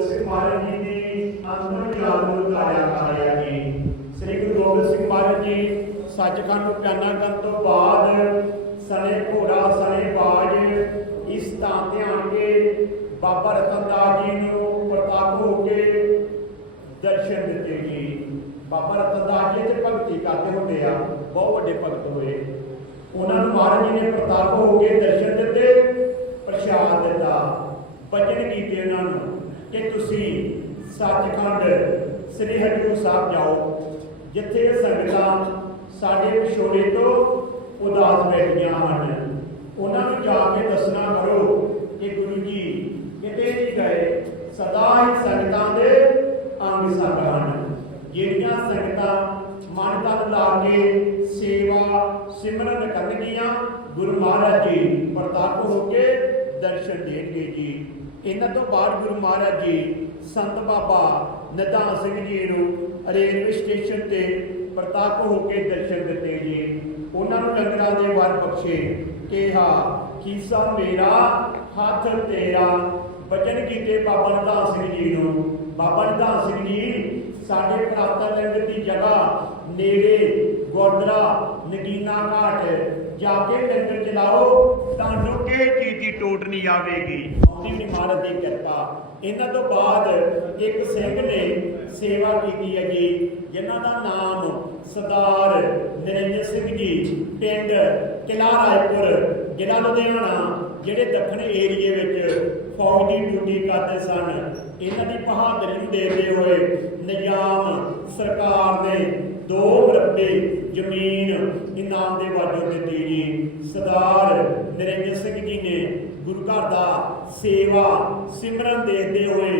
ਸਿੰਘ ਮਹਾਰਾਜ ਜੀ ਦੀ ਅੰਤਮ ਯਾਦ ਨੂੰ ਤਾਜ਼ਾ ਕਰ ਜੀ। ਸ੍ਰੀ ਗੁਰੂ ਗੋਬਿੰਦ ਸਿੰਘ ਮਹਾਰਾਜ ਜੀ ਸੱਚਖੰਡ ਨੂੰ ਪਿਆਨਾ ਕਰਨ ਤੋਂ ਬਾਅਦ ਸਣੇ ਘੋੜਾ, ਸਣੇ ਬਾਜ ਇਸ ਤਾਂ ਧਿਆਨ ਕੇ ਬਾਬਾ ਰਤਨਦਾਸ ਜੀ ਨੂੰ ਪ੍ਰਤਾਪ ਹੋ ਕੇ ਦਰਸ਼ਨ ਦਿੱਤੇ ਜੀ। ਬਾਬਾ ਰਤਨਦਾਸ ਜੀ ਤੇ ਭਗਤੀ ਕਰਦੇ ਹੁੰਦੇ ਆ, ਬਹੁਤ ਵੱਡੇ ਭਗਤ ਹੋਏ। ਉਹਨਾਂ ਨੂੰ ਮਹਾਰਾਜ ਜੀ ਨੇ ਪ੍ਰਤਾਪ ਹੋ ਕੇ ਦਰਸ਼ਨ ਦਿੱਤੇ, ਪ੍ਰਸ਼ਾਦ ਦਿੱਤਾ। ਬਚਨ ਕੀਤੇ ਉਹਨਾਂ ਨੂੰ। ਕਿ ਤੁਸੀਂ ਸੱਚਖੰਡ ਸ੍ਰੀ ਹਰਿਮੰਦਰ ਸਾਹਿਬ ਜਾਓ, ਜਿੱਥੇ ਸੰਗਤਾਂ ਸਾਡੇ ਵਿਛੋੜੇ ਤੋਂ ਉਦਾਸ ਬੈਠੀਆਂ ਹਨ। ਉਹਨਾਂ ਨੂੰ ਜਾ ਕੇ ਦੱਸਣਾ ਕਰੋ ਕਿ ਗੁਰੂ ਜੀ ਕਿਤੇ ਨਹੀਂ ਗਏ, ਸਦਾ ਹੀ ਸੰਗਤਾਂ ਦੇ ਅੰਗ ਸੰਗ ਹਨ ਜਿਹੜੀਆਂ ਸੰਗਤਾਂ ਮਨ ਤਨ ਲਾ ਕੇ ਸੇਵਾ ਸਿਮਰਨ ਕਰਨਗੀਆਂ ਗੁਰੂ ਮਹਾਰਾਜ ਜੀ ਪ੍ਰਤਾਪ ਹੋ ਕੇ ਦਰਸ਼ਨ ਜੀ ਇਹਨਾਂ ਤੋਂ ਬਾਅਦ ਗੁਰੂ ਮਹਾਰਾਜ ਜੀ ਸੰਤ ਬਾਬਾ ਨਿਧਾਨ ਸਿੰਘ ਜੀ ਨੂੰ ਰੇਲਵੇ ਸਟੇਸ਼ਨ ਤੇ ਪ੍ਰਤਾਪ ਹੋ ਕੇ ਦਰਸ਼ਨ ਦਿੱਤੇ ਜੀ। ਉਹਨਾਂ ਨੂੰ ਲੰਗਰਾਂ ਦੇ ਵਰ ਬਖਸ਼ੇ। ਕਿਹਾ, ਕੀਸਾ ਮੇਰਾ, ਹੱਥ ਤੇਰਾ। ਬਚਨ ਕੀਤੇ ਬਾਬਾ ਨਿਧਾਨ ਸਿੰਘ ਜੀ ਨੂੰ। ਬਾਬਾ ਨਿਧਾਨ ਸਿੰਘ ਜੀ, ਸਾਡੇ ਪ੍ਰਾਤਨ ਲੰਗਰ ਦੀ ਜਗ੍ਹਾ ਨੇੜੇ ਗੋਦਰਾ ਨਗੀਨਾ ਘਾਟ। ਜਾ ਕੇ ਲੰਗਰ ਚਲਾਓ। ਤੁਹਾਨੂੰ ਕਿਸੇ ਚੀਜ਼ ਦੀ ਟੋਟ ਨਹੀਂ ਆਵੇਗੀ ਆਉਂਦੀ ਵੀ ਮਹਾਰਾਜ ਦੀ ਕਿਰਪਾ। ਇਹਨਾਂ ਤੋਂ ਬਾਅਦ ਇੱਕ ਸਿੰਘ ਨੇ ਸੇਵਾ ਕੀਤੀ ਹੈ ਜੀ ਜਿਨ੍ਹਾਂ ਦਾ ਨਾਮ ਸਰਦਾਰ ਨਰਿੰਦਰ ਸਿੰਘ ਜੀ, ਪਿੰਡ ਕਿਲਾ ਰਾਏਪੁਰ, ਜ਼ਿਲ੍ਹਾ ਲੁਧਿਆਣਾ, ਜਿਹੜੇ ਦੱਖਣ ਏਰੀਏ ਵਿੱਚ ਫੌਜ ਦੀ ਡਿਊਟੀ ਕਰਦੇ ਸਨ। ਇਹਨਾਂ ਦੀ ਬਹਾਦਰੀ ਨੂੰ ਦੇਖਦੇ ਹੋਏ ਨਿਜ਼ਾਮ ਸਰਕਾਰ ਨੇ ਦੋ ਮਰਬੇ ਜ਼ਮੀਨ ਇਨਾਮ ਦੇ ਵਜੋਂ ਦਿੱਤੀ ਜੀ। ਸਰਦਾਰ ਨਰਿੰਦਰ ਸਿੰਘ ਜੀ ਨੇ ਗੁਰੂ ਘਰ ਦਾ ਸੇਵਾ ਸਿਮਰਨ ਦੇਖਦੇ ਹੋਏ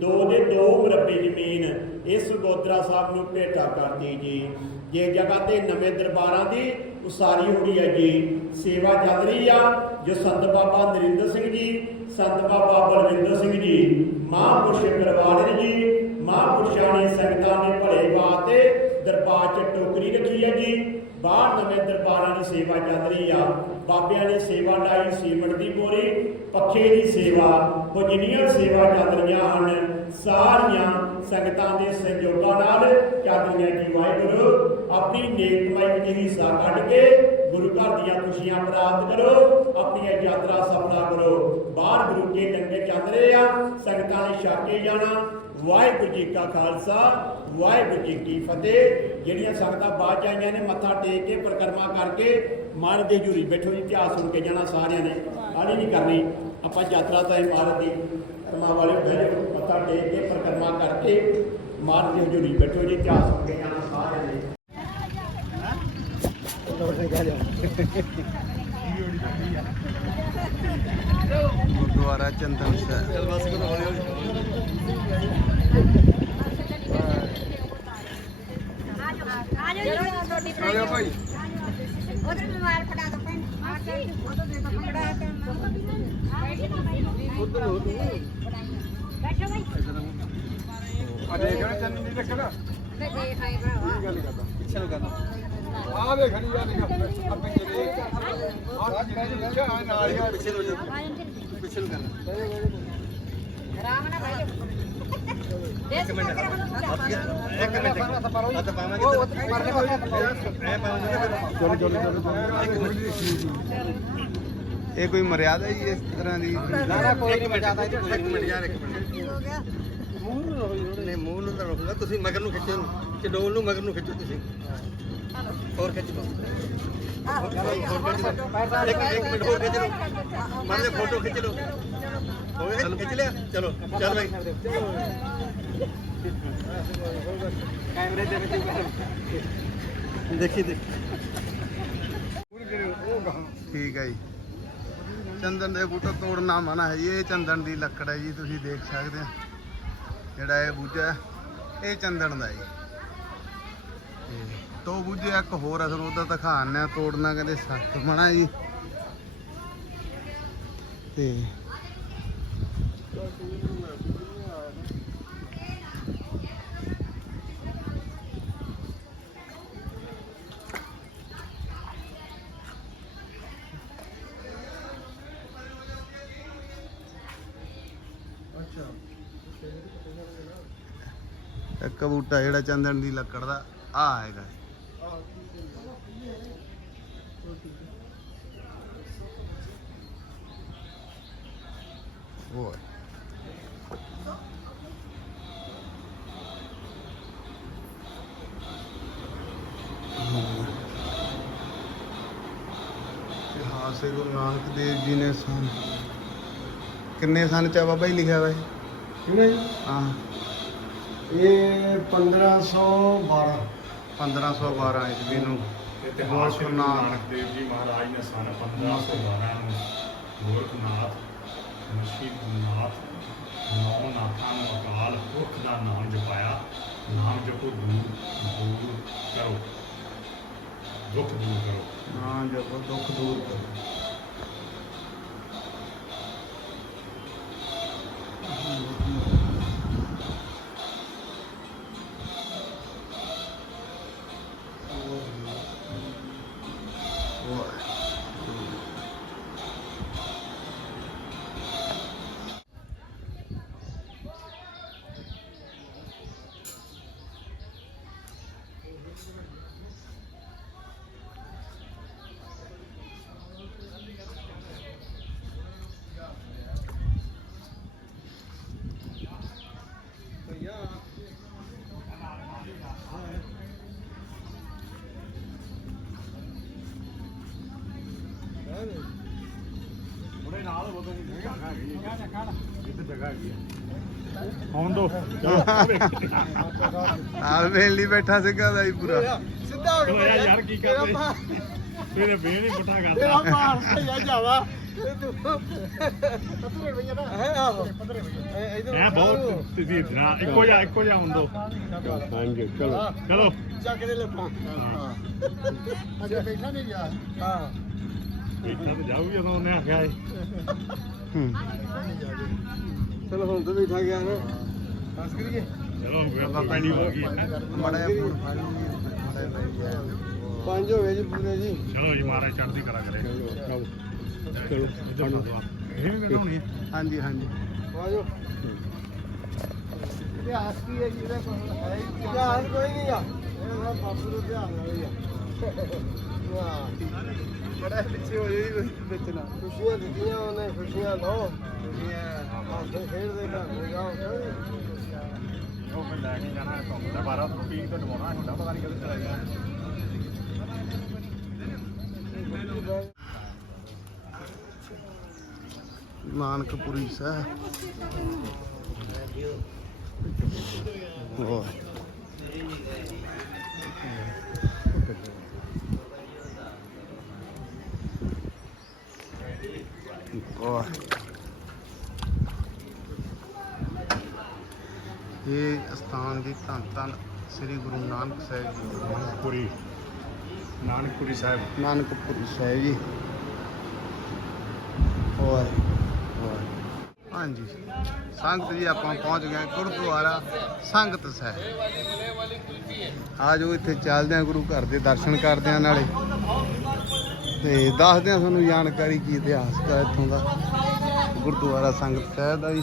ਦੋ ਦੇ ਦੋ ਮਰਬੇ ਜ਼ਮੀਨ ਇਸ ਗੋਦਰਾ ਸਾਹਿਬ ਨੂੰ ਭੇਟਾ ਕਰਤੀ ਜੀ। ਜੇ ਜਗ੍ਹਾ ਤੇ ਨਵੇਂ ਦਰਬਾਰਾਂ ਦੀ ਉਸਾਰੀ ਹੋ ਰਹੀ ਹੈ ਜੀ ਸੇਵਾ ਚੱਲ ਰਹੀ ਆ, ਜੋ ਸੰਤ ਬਾਬਾ ਨਰਿੰਦਰ ਸਿੰਘ ਜੀ, ਸੰਤ ਬਾਬਾ ਬਲਵਿੰਦਰ ਸਿੰਘ ਜੀ, ਮਹਾਂਪੁਰਸ਼ ਕਰਵਾਲੇ ਜੀ ਮਹਾਂਪੁਰਸ਼ਾਂ ਨੇ ਸੰਗਤਾਂ ਦੇ ਭਲੇ ਵਾਸਤੇ ਦਰਬਾਰ 'ਚ ਟੋਕਰੀ ਰੱਖੀ ਹੈ ਜੀ ਬਾਹਰ ਨਵੇਂ ਦਰਬਾਰਾਂ ਦੀ ਸੇਵਾ ਚੱਲ ਰਹੀ ਆ ਬਾਬਿਆਂ ਦੀ ਸੇਵਾ ਲਾਈ, ਸੀਮਟ ਦੀ ਬੋਰੀ ਪੱਖੇ ਦੀ ਸੇਵਾ। ਉਹ ਜਿੰਨੀਆਂ ਸੇਵਾ ਚੱਲ ਰਹੀਆਂ ਹਨ। ਸਾਰੀਆਂ ਸੰਗਤਾਂ ਦੇ ਸਹਿਯੋਗਾਂ ਨਾਲ ਚੱਲ ਰਹੀਆਂ ਜੀ ਵਾਹਿਗੁਰੂ। ਆਪਣੀ ਨੇਕ ਕਮਾਈ ਵਿੱਚ ਹਿੱਸਾ ਕੱਢ ਕੇ ਗੁਰੂ ਘਰ ਦੀਆਂ ਖੁਸ਼ੀਆਂ ਪ੍ਰਾਪਤ ਕਰੋ, ਆਪਣੀਆਂ ਯਾਤਰਾ ਸਫਲਾ ਕਰੋ। ਬਾਹਰ ਗੁਰੂ ਕੇ ਲੰਗਰ ਚੱਲ ਰਹੇ ਆ, ਸੰਗਤਾਂ ਨੇ ਛਾਕੇ ਜਾਣਾ। ਵਾਹਿਗੁਰੂ ਜੀ ਕਾ ਖਾਲਸਾ, ਵਾਹਿਗੁਰੂ ਜੀ ਕੀ ਫਤਿਹ। ਜਿਹੜੀਆਂ ਸੰਗਤਾਂ ਬਾਅਦ ਚ ਆਈਆਂ ਨੇ, ਮੱਥਾ ਟੇਕ ਕੇ ਪਰਿਕਰਮਾ ਕਰਕੇ ਮਹਾਰਾਜ ਦੇ ਹਜ਼ੂਰੀ ਬੈਠੋ ਜੀ ਇਤਿਹਾਸ ਸੁਣ ਕੇ ਜਾਣਾ ਸਾਰਿਆਂ ਨੇ। ਆਣੀ ਨਹੀਂ ਕਰਨੀ ਆਪਾਂ ਯਾਤਰਾ ਤਾਂ ਮਹਾਰਾਜ ਦੀ। ਕਰਮਾ ਵਾਲੇ ਬਹਿ ਜਾਓ ਮੱਥਾ ਟੇਕ ਕੇ ਪਰਿਕਰਮਾ ਕਰਕੇ ਮਹਾਰਾਜ ਦੇ ਹਜ਼ੂਰੀ ਬੈਠੋ ਜੀ ਇਤਿਹਾਸ ਸੁਣ ਕੇ ਜਾਣਾ ਸਾਰਿਆਂ ਨੇ। ਗੁਰਦੁਆਰਾ ਚੰਦਨ ਸਾਹਿਬ। ਆਜੋ ਭਾਈ। ਉਧਰ ਮੋਬਾਈਲ ਫੜਾ ਦੋ ਭੈਣ ਉਧਰ ਦੇ ਦੋ ਫੜਾ ਕੇ ਬੈਠੋ ਭਾਈ। ਆ ਦੇਖ ਨਾ ਚੰਨ ਨਹੀਂ ਰੱਖਣਾ ਤੇ ਦੇਖ ਆਏ ਭਰਾਵਾ। ਗੱਲ ਕਰਦਾ? ਪਿੱਛੇ ਨੂੰ ਕਰਦਾ। ਆ ਵੇ ਖੜੀ ਆ ਦੇਖ। ਆਪੇ ਚਲੇ ਆ ਪਿੱਛੇ ਆ ਨਾਲ ਹੀ ਆ ਪਿੱਛੇ ਨੂੰ ਪਿੱਛੇ ਨੂੰ ਕਰਨਾ ਰਾਮ ਨਾਲ ਭਾਈ। ਇੱਕ ਮਿੰਟ ਇੱਕ ਮਿੰਟ ਹੱਥ ਪਾਵਾਂਗੇ ਉਹ ਮਰਨੇ ਵਾਲੇ ਐ ਪਾਵਾਂਗੇ ਚਲੋ ਚਲੋ ਚਲੋ ਇਹ ਕੋਈ ਮਰਿਆਦਾ ਹੀ ਇਸ ਤਰ੍ਹਾਂ ਦੀ? ਨਾ ਨਾ ਕੋਈ ਨਹੀਂ ਮਜਾਦਾ ਇਹ ਇੱਕ ਮਿੰਟ ਯਾਰ ਇੱਕ ਮਿੰਟ। ਹੋ ਗਿਆ ਮੂੰਹ ਨੂੰ ਰੋਈ ਨਹੀਂ ਮੂੰਹ ਨੂੰ ਤਾਂ ਰੋਕੂਗਾ ਤੁਸੀਂ ਮਗਰ ਨੂੰ ਖਿੱਚੋ ਨੂੰ ਚਡੋਲ ਨੂੰ ਮਗਰ ਨੂੰ ਖਿੱਚੋ ਤੁਸੀਂ। ਹੋਰ ਖਿੱਚ ਇੱਕ ਇੱਕ ਮਿੰਟ, ਹੋਰ ਖਿੱਚ ਲਓ। ਮਾਰ ਲੈ ਫੋਟੋ ਖਿੱਚ ਲਓ। ਹੋ ਗਿਆ ਖਿੱਚ ਲਿਆ? ਚਲੋ, ਚੱਲ ਬਾਈ। ਕੈਮਰੇ ਦੇ ਵਿੱਚ ਦੇਖੀ, ਦੇਖ। ਠੀਕ ਹੈ ਜੀ। ਚੰਦਨ ਦੇ ਬੂਟੇ ਤੋੜਨਾ ਮਨਾ ਹੈ ਜੀ। ਇਹ ਚੰਦਨ ਦੀ ਲੱਕੜ ਹੈ ਜੀ, ਤੁਸੀਂ ਦੇਖ ਸਕਦੇ ਹੋ। ਜਿਹੜਾ ਇਹ ਬੂਝਾ ਇਹ ਚੰਦਨ ਦਾ ਜੀ। ਦੋ ਬੂਝੇ, ਇੱਕ ਹੋਰ ਅਸਰ ਉਹਦਾ ਦਿਖਾਉਂਦੇ ਆ ਤੋੜਨਾ ਕਹਿੰਦੇ ਸਖਤ ਬਣਾ ਜੀ। ਤੇ ਇੱਕ ਬੂਟਾ ਜਿਹੜਾ ਚੰਦਨ ਦੀ ਲੱਕੜ ਦਾ ਆ ਹੈਗਾ ਉਹ ਹੈ। ਹੈ ਗੁਰੂ ਨਾਨਕ ਦੇਵ ਜੀ ਨੇ ਸਨ ਕਿੰਨੇ ਸਨ ਚ ਬਾਬਾ ਜੀ ਲਿਖਿਆ ਹੋਇਆ ਹੈ ਕਿਵੇਂ ਜੀ? ਹਾਂ। ਇਹ 1512 1512 ਈਸਵੀ ਨੂੰ ਇਤਿਹਾਸ ਗੁਰੂ ਗੁਰੂ ਨਾਨਕ ਨਾਨਕ ਦੇਵ ਜੀ ਮਹਾਰਾਜ ਨੇ ਸਨ 1512 ਨੂੰ ਗੋਰਖਨਾਥ ਨਸ਼ੀਨਾਥ ਨੌ ਨਾਥਾਂ ਨੂੰ ਅਕਾਲ ਪੁਰਖ ਦਾ ਨਾਮ ਜਪਾਇਆ। ਨਾਮ ਜਪੋ ਦੂਰ ਦੂਰ ਕਰੋ। ਦੁੱਖ ਦੂਰ ਕਰੋ। ਹਾਂ ਜਪੋ ਦੁੱਖ ਦੂਰ ਕਰੋ। ਆਉਣ ਦੋ। ਹਾਲ ਵੇਲ ਲਈ ਬੈਠਾ ਸੀਗਾ ਦਾ ਹੀ ਪੂਰਾ। ਸਿੱਧਾ ਹੋ ਚਲੋ ਯਾਰ ਯਾਰ ਕੀ ਕਰਦੇ? ਤੇਰੇ ਬੇਨ ਹੀ ਤੇਰਾ ਕਰਦਾ। ਮਾਰ ਭਈਆ ਜਾਵਾ ਹੈ ਆਹੋ ਪਤਰੇ ਭਈਆ ਇਹ ਬਹੁਤ ਤੁਸੀਂ ਇਤਨਾ ਇੱਕੋ ਜਿਹਾ ਇੱਕੋ ਜਿਹਾ ਹੁੰਦੋ ਹਾਂਜੀ ਚਲੋ। ਚਲੋ। ਚੱਕ ਦੇ ਲੱਤਾਂ ਹਾਂ। ਅਜੇ ਬੈਠਾ ਨਹੀਂ ਗਿਆ ਹਾਂ। ਇੱਥੇ ਤਾਂ ਜਾਊਗੀ ਜਦੋਂ ਉਹਨੇ ਆਖਿਆ ਏ ਹੂੰ। ਚਲੋ ਹੁਣ ਤਾਂ ਬੈਠਾ ਗਿਆ ਨਾ। ਬਸ ਕਰੀਏ। ਚਲੋ ਆਪਾਂ ਪੈਣੀ ਹੋ ਗਈ। ਮੜਾ ਪੰਜ ਹੋ ਗਏ ਜੀ ਪੂਰੇ ਜੀ। ਚਲੋ ਜੀ ਮਹਾਰਾਜ ਚੜ੍ਹਦੀ ਕਰਾ ਕਰੇ। ਚਲੋ ਚਲੋ। ਇਹ ਵੀ ਬਣਾਉਣੀ ਹਾਂਜੀ ਹਾਂਜੀ। ਆਜੋ। ਇਤਿਹਾਸ ਕੀ ਹੈ ਜੀ? ਇਹਦਾ ਕੋਈ ਹੈ ਹੀ ਨਹੀਂ। ਇਤਿਹਾਸ ਕੋਈ ਨਹੀਂ ਆ। ਇਹ ਬਾਪੂ ਦਾ ਇਤਿਹਾਸ ਨਾਲ ਹੀ। ਆ ਵਾਹ। ਬੜਾ ਪਿੱਛੇ ਹੋ ਜਾਈ ਵਿੱਚ ਨਾ ਖੁਸ਼ੀਆਂ ਦਿੱਤੀਆਂ ਉਹਨੇ ਖੁਸ਼ੀਆਂ ਲਓ। ਹਾਸੇ ਖੇਡਦੇ ਘਰ ਜਾਓ ਉਹ ਫਿਰ ਲੈ ਕੇ ਜਾਣਾ ਤੁਹਾਨੂੰ ਦੁਬਾਰਾ ਤੋਂ ਪੀਕ ਤੋਂ ਦਵਾਉਣਾ ਹੁੰਦਾ ਪਤਾ ਨਹੀਂ ਕਦੋਂ ਚਲਾ ਗਿਆ। ਨਾਨਕਪੁਰੀ ਸਾਹਿਬ। ਉਹ ਉਹ ਇਹ ਸਥਾਨ ਦੀ ਧੰਨ ਧੰਨ ਸ੍ਰੀ ਗੁਰੂ ਨਾਨਕ ਸਾਹਿਬ ਜੀ ਨਾਨਕਪੁਰੀ ਨਾਨਕਪੁਰੀ ਸਾਹਿਬ। ਨਾਨਕਪੁਰੀ ਸਾਹਿਬ ਜੀ। ਹੋਰ ਹਾਂਜੀ ਸੰਗਤ ਜੀ ਆਪਾਂ ਪਹੁੰਚ ਗਏ ਗੁਰਦੁਆਰਾ ਸੰਗਤ ਸਾਹਿਬ। ਆਜੋ ਇੱਥੇ ਚੱਲਦੇ ਹਾਂ ਗੁਰੂ ਘਰ ਦੇ ਦਰਸ਼ਨ ਕਰਦੇ ਹਾਂ ਨਾਲੇ। ਤੇ ਦੱਸਦੇ ਹਾਂ ਤੁਹਾਨੂੰ ਜਾਣਕਾਰੀ ਕੀ ਇਤਿਹਾਸ ਦਾ ਇੱਥੋਂ ਦਾ? ਗੁਰਦੁਆਰਾ ਸੰਗਤ ਸਾਹਿਬ ਦਾ ਜੀ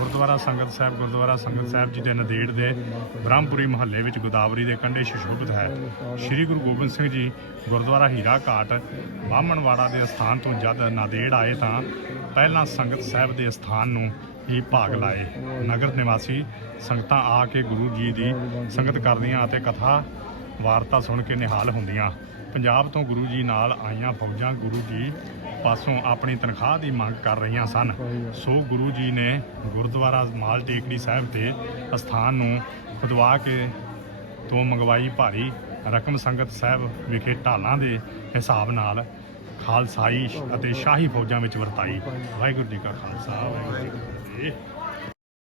ਗੁਰਦੁਆਰਾ ਸੰਗਤ ਸਾਹਿਬ, ਗੁਰਦੁਆਰਾ ਸੰਗਤ ਸਾਹਿਬ ਜੀ ਦੇ ਨਦੇੜ ਦੇ ਬ੍ਰਹਮਪੁਰੀ ਮੁਹੱਲੇ ਵਿੱਚ ਗੋਦਾਵਰੀ ਦੇ ਕੰਢੇ ਸੁਸ਼ੋਭਿਤ ਹੈ। ਸ੍ਰੀ ਗੁਰੂ ਗੋਬਿੰਦ ਸਿੰਘ ਜੀ ਗੁਰਦੁਆਰਾ ਹੀਰਾ ਘਾਟ, ਬਾਹਮਣਵਾੜਾ ਦੇ ਸਥਾਨ ਤੋਂ ਜਦ ਨਦੇੜ ਆਏ ਤਾਂ ਪਹਿਲਾਂ ਸੰਗਤ ਸਾਹਿਬ ਦੇ ਸਥਾਨ ਨੂੰ ਹੀ ਭਾਗ ਲਾਏ। ਨਗਰ ਨਿਵਾਸੀ ਸੰਗਤਾਂ ਆ ਕੇ ਗੁਰੂ ਜੀ ਦੀ ਸੰਗਤ ਕਰਦੀਆਂ ਅਤੇ ਕਥਾ ਵਾਰਤਾ ਸੁਣ ਕੇ ਨਿਹਾਲ ਹੁੰਦੀਆਂ। ਪੰਜਾਬ ਤੋਂ ਗੁਰੂ ਜੀ ਨਾਲ ਆਈਆਂ ਫੌਜਾਂ ਗੁਰੂ ਜੀ ਪਾਸੋਂ ਆਪਣੀ ਤਨਖਾਹ ਦੀ ਮੰਗ ਕਰ ਰਹੀਆਂ ਸਨ। ਸੋ ਗੁਰੂ ਜੀ ਨੇ ਗੁਰਦੁਆਰਾ ਮਾਲ ਟੇਕੜੀ ਸਾਹਿਬ ਤੇ ਅਸਥਾਨ ਨੂੰ ਖੁਦਵਾ ਕੇ ਤੋਂ ਮੰਗਵਾਈ ਭਾਰੀ ਰਕਮ ਸੰਗਤ ਸਾਹਿਬ ਵਿਖੇ ਢਾਲਾਂ ਦੇ ਹਿਸਾਬ ਨਾਲ ਖਾਲਸਾਈ ਅਤੇ ਸ਼ਾਹੀ ਫੌਜਾਂ ਵਿੱਚ ਵਰਤਾਈ। ਵਾਹਿਗੁਰੂ ਜੀ ਕਾ ਖਾਲਸਾ, ਵਾਹਿਗੁਰੂ ਜੀ ਕੀ ਫਤਿਹ।